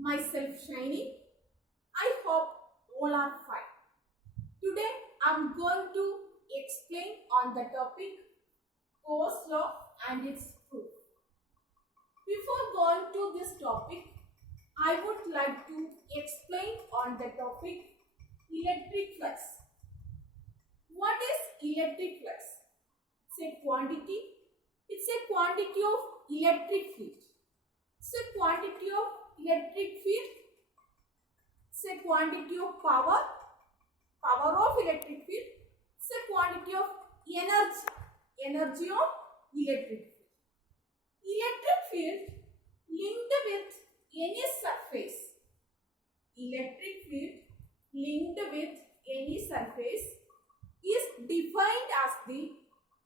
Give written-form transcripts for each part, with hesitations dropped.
myself Shiny. I hope all are fine. Today I'm going to explain on the topic Gauss law and its proof. Before going to this topic, I would like to explain on the topic electric flux. What is electric flux? It's a quantity. It's a quantity of electric field. It's a quantity of electric field. It's a quantity of power of electric field. It's a quantity of energy of electric field. Electric field linked with any surface. Electric field linked with any surface is defined as the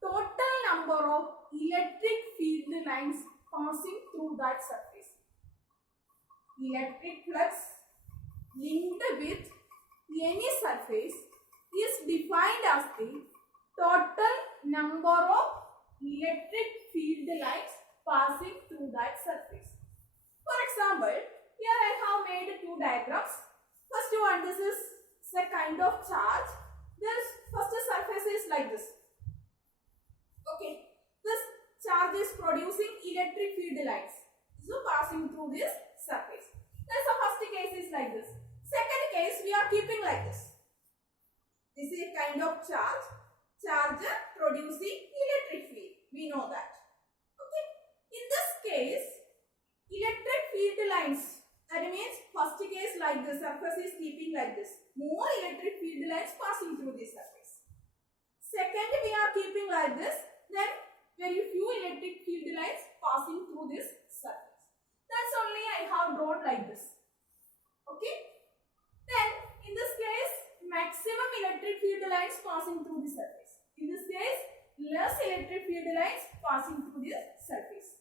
total number of electric field lines passing through that surface. Electric flux linked with any surface is defined as the total number of electric field lines passing through that surface. For example, here I have made two diagrams. First one, this is a kind of charge. This first surface is like this. Okay, this charge is producing electric field lines. So passing through this surface. That's the first case is like this. Second case we are keeping like this. This is a kind of charge producing electric field. We know that. Okay. In this case, electric field lines. That means first case like this, surface is keeping like this. More electric field lines passing through this surface. Second, we are keeping like this. Then very few electric field lines passing through this surface. That's only I have drawn like this. Okay. Then in this case, maximum electric field lines passing through the surface. In this case, less electric field lines passing through the surface.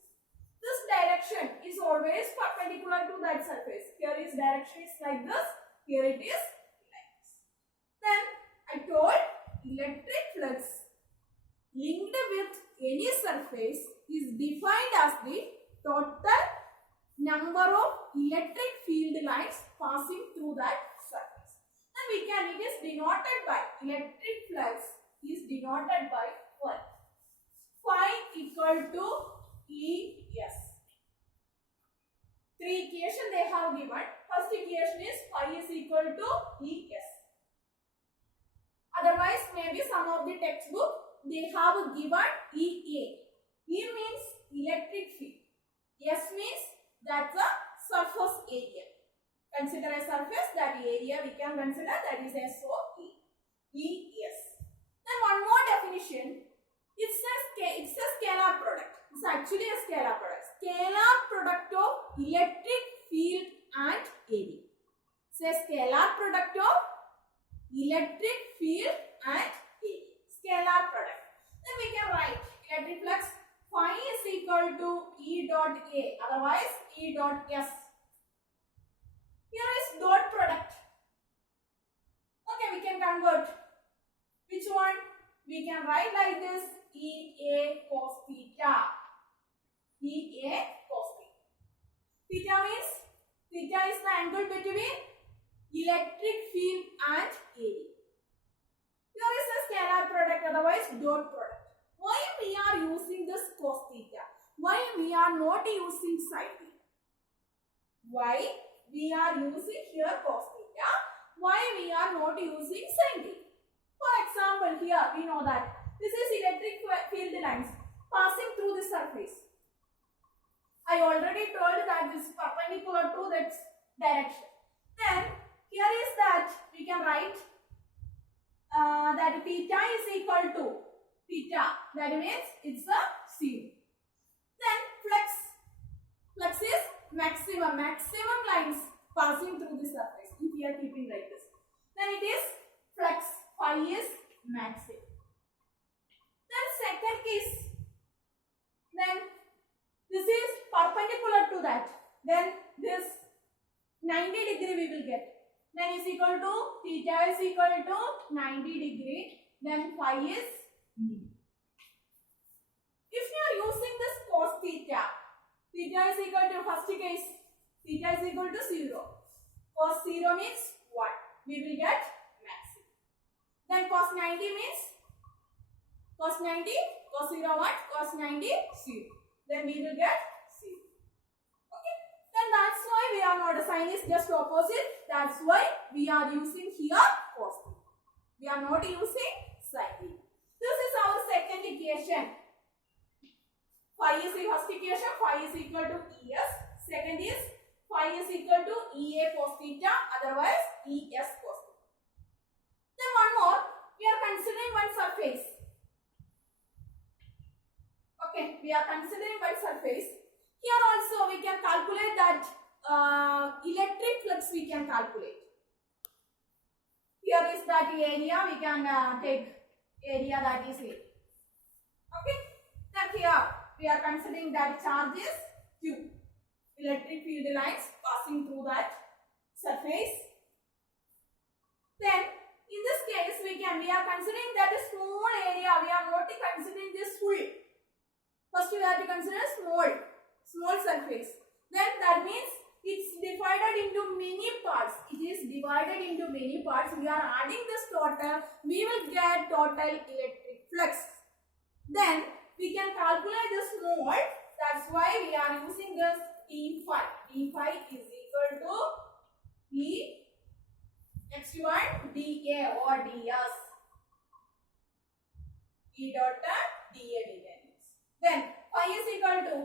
This direction is always perpendicular to that surface. Here is direction is like this. Here it is like this. Then I told electric flux linked with any surface is defined as the total number of electric field lines passing through that surface. And we can, it is denoted by, electric flux is denoted by what? Phi equal to ES. Three equations they have given. First equation is phi is equal to ES. Otherwise, maybe some of the textbook they have given EA. E means electric field. S means that's the surface area. Consider a surface, that area we can consider, that is SOE. ES. Then one more definition. It's a scalar product. It's actually a scalar product. Scalar product of electric field and area. It's a scalar product of electric field and area. Scalar product. Then we can write electric flux phi is equal to E dot A, otherwise E dot S. Here is dot product. Okay, we can convert. Which one? We can write like this, EA cos theta. EA cos theta. Theta means, theta is the angle between electric field and area. Here is a scalar product, otherwise dot product. Why we are using this cos theta? Why we are not using sin theta? Why we are using here cos theta? Why we are not using sin theta? For example, here we know that this is electric field lines passing through the surface. I already told that this is perpendicular to that direction. Then here is that we can write that theta is equal to theta. That means it's a 0. Then flux is maximum lines passing through the surface. If we are keeping like this, then it is flux. Phi is maximum. Then second case, then this is perpendicular to that. Then this 90 degree we will get. Then is equal to theta is equal to 90 degree. Then phi is new. If you are using this cos theta, theta is equal to first case Theta is equal to 0. Cos 0 means 1. We will get maximum. Then cos 90 means cos 90, cos 0 1, cos 90 0. Then we will get 0. Okay. Then that's why we are not, the sign is just opposite. That's why we are using here cos theta. We are not using sin theta. This is our second equation. Phi is the first equation. Phi is equal to ES. Second is phi is equal to EA cos theta, otherwise ES cos theta. Then one more, we are considering one surface. Okay, we are considering one surface. Here also we can calculate that electric flux we can calculate. Here is that area, we can take area that is A. Okay, then here we are considering that charge is Q. Electric field lines passing through that surface. Then in this case we are considering that a small area. We are not considering this full. First we have to consider small surface. Then that means it's divided into many parts. It is divided into many parts. We are adding this total. We will get total electric flux. Then we can calculate this mole. That's why we are using this d phi. D phi is equal to E next one dA or ds. E dot dA we can use. Then phi is equal to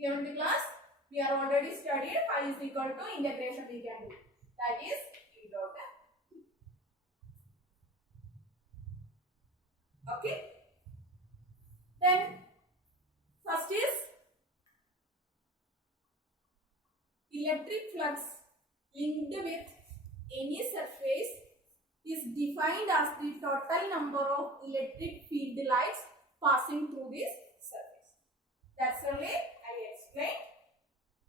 11th class. We are already studied. Phi is equal to integration we can do. That is E dot D. Okay. Then first is electric flux linked with any surface is defined as the total number of electric field lines passing through this surface. That's the way I explained.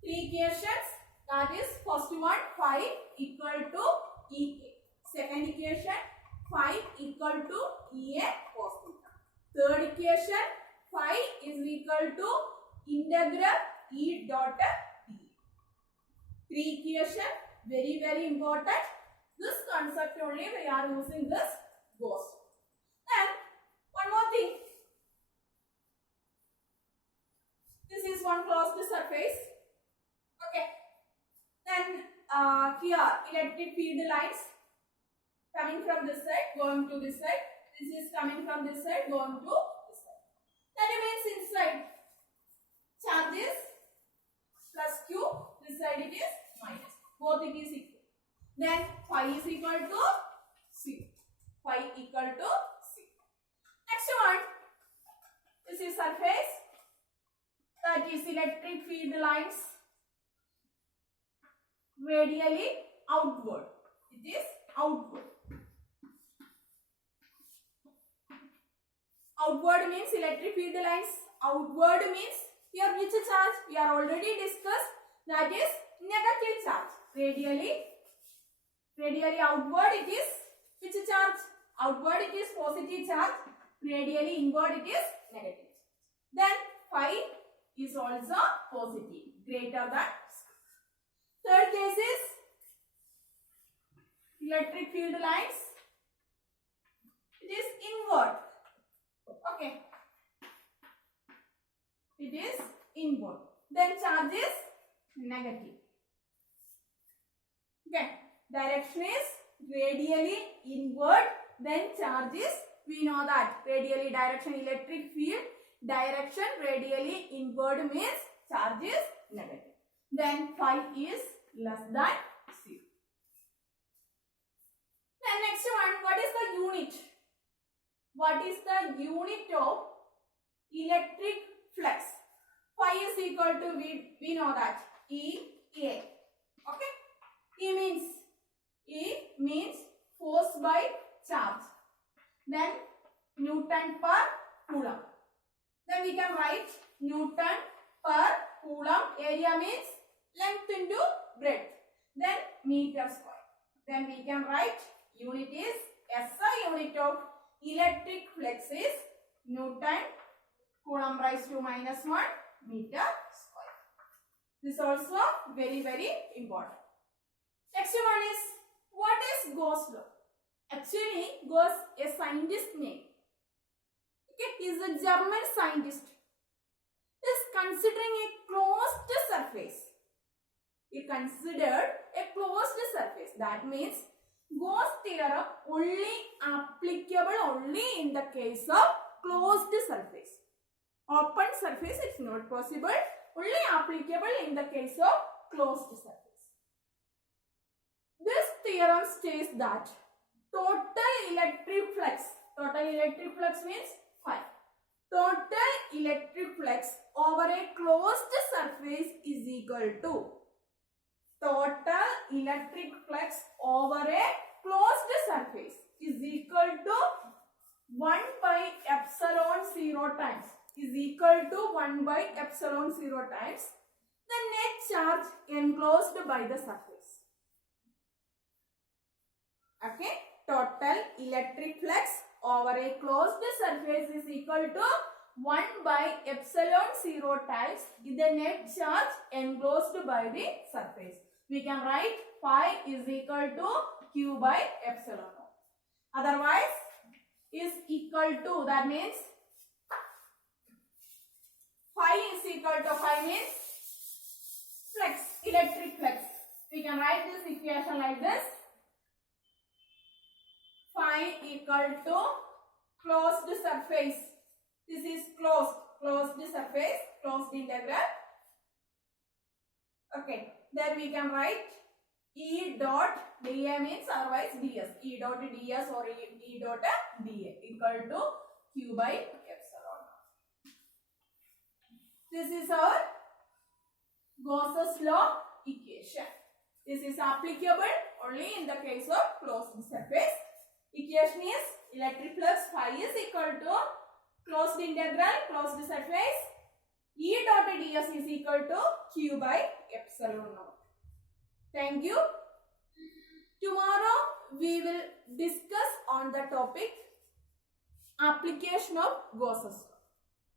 Three equations. That is first one phi equal to EA. Second equation phi equal to EA cos theta. Third equation phi is equal to integral E dot D. Three equation, very important. This concept only we are using this Gauss. And one more thing. This is one closed surface. Okay. Then here electric field lines coming from this side, going to this side. This is coming from this side, going to this side. That means inside charges plus Q. This side it is minus. Both it is equal. Then phi is equal to C. Phi equal to C. Next one. This is surface. That is electric field lines radially outward. It is outward. Outward means electric field lines. Outward means here which charge? We are already discussed. That is negative charge. Radially outward it is which charge? Outward it is positive charge. Radially inward it is negative. Then phi is also positive, greater than. Third case is electric field lines. It is inward. Okay. It is inward. Then charge is negative. Okay. Direction is radially inward. Then charge is, we know that radially direction electric field. Direction radially inward means charge is negative. Then phi is less than 0. Then next one, what is the unit? What is the unit of electric flux? Phi is equal to, we know that EA. Okay. E means force by charge. Then Newton per Coulomb. Then we can write Newton per Coulomb. Area means length into breadth. Then meter square. Then we can write unit is SI unit of electric flux is Newton Coulomb raised to -1 meter square. This is also very, very important. Next one is, what is Gauss law? Actually, Gauss a scientist name. Okay, he is a German scientist. He is considering a closed surface. He considered a closed surface. That means Gauss theorem only applicable only in the case of closed surface. Open surface it's not possible. Only applicable in the case of closed surface. This theorem states that total electric flux means phi. Total electric flux over a closed surface is equal to total electric flux over a closed surface is equal to 1 by epsilon 0 times is equal to 1 by epsilon 0 times the net charge enclosed by the surface. Okay, total electric flux over a closed surface is equal to 1 by epsilon 0 times the net charge enclosed by the surface. We can write phi is equal to q by epsilon naught. Otherwise, is equal to, that means phi is equal to, phi means flux, electric flux. We can write this equation like this. Phi equal to closed surface. This is closed surface, closed integral. Okay, then we can write E dot dA means otherwise ds. E dot ds or E dot dA equal to q by epsilon. This is our Gauss's law equation. This is applicable only in the case of closed surface. Equation is electric flux phi is equal to closed integral closed surface E dot ds is equal to q by epsilon naught. Thank you. Tomorrow we will discuss on the topic application of Gauss's law.